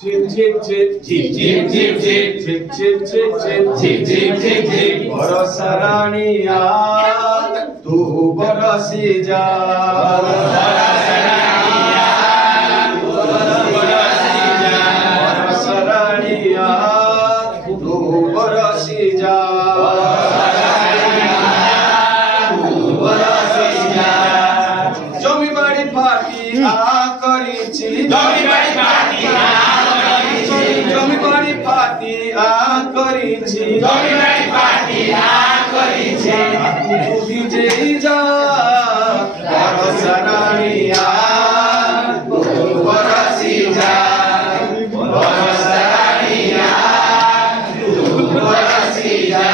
Chip chip chip chip chip chip chip chip chip chip chip chip chip chip Borosa Raniya tu borasi ja Borosa Raniya tu borasi ja Borosa Raniya tu borasi ja Borosa Raniya tu borasi ja Jomi badi party a karichi Jomi badi party Jomi badi party a karichi Jomi badi party a karichi tu vijay ja Borosa Raniya tu borasi ja Borosa Raniya tu borasi ja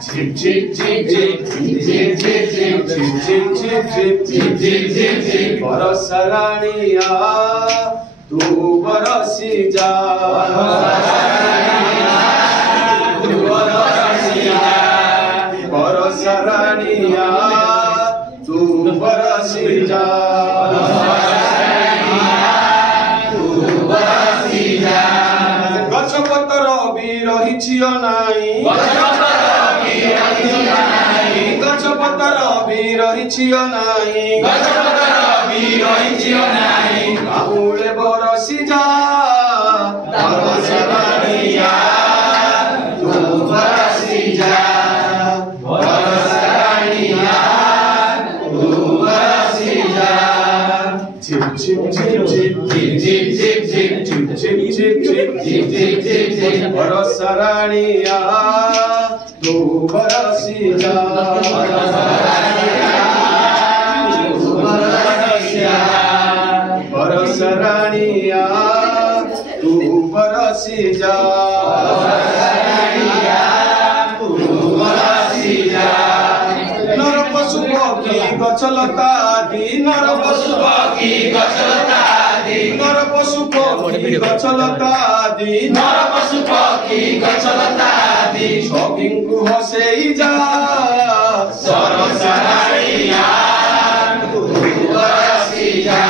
chip chip chip chip chip chip chip chip chip chip chip chip chip chip chip Borosa Raniya tu borasi ja tu borasi ja Borosa Raniya tu borasi ja tu borasi ja Gacho pataro bi rahichiyo nai Gacho pataro bi rahichiyo nai Ahule borasi ja Borosa Raniya tu borasi ja Borosa Raniya tu borasi ja chip chip chip chip chip chip chip chip chip chip chip chip chip chip chip Borosa Raniya tu borasi ja Borosa Raniya tu borasi ja Borosa Raniya tu borasi ja Borosa Raniya tu borasi ja Nor pasu paki gachalata adi Nor pasu paki gachalata adi Nor pasu paki gachalata adi Nor pasu paki gachalata adi Shopping ku hosei ja Borosa Raniya tu borasi ja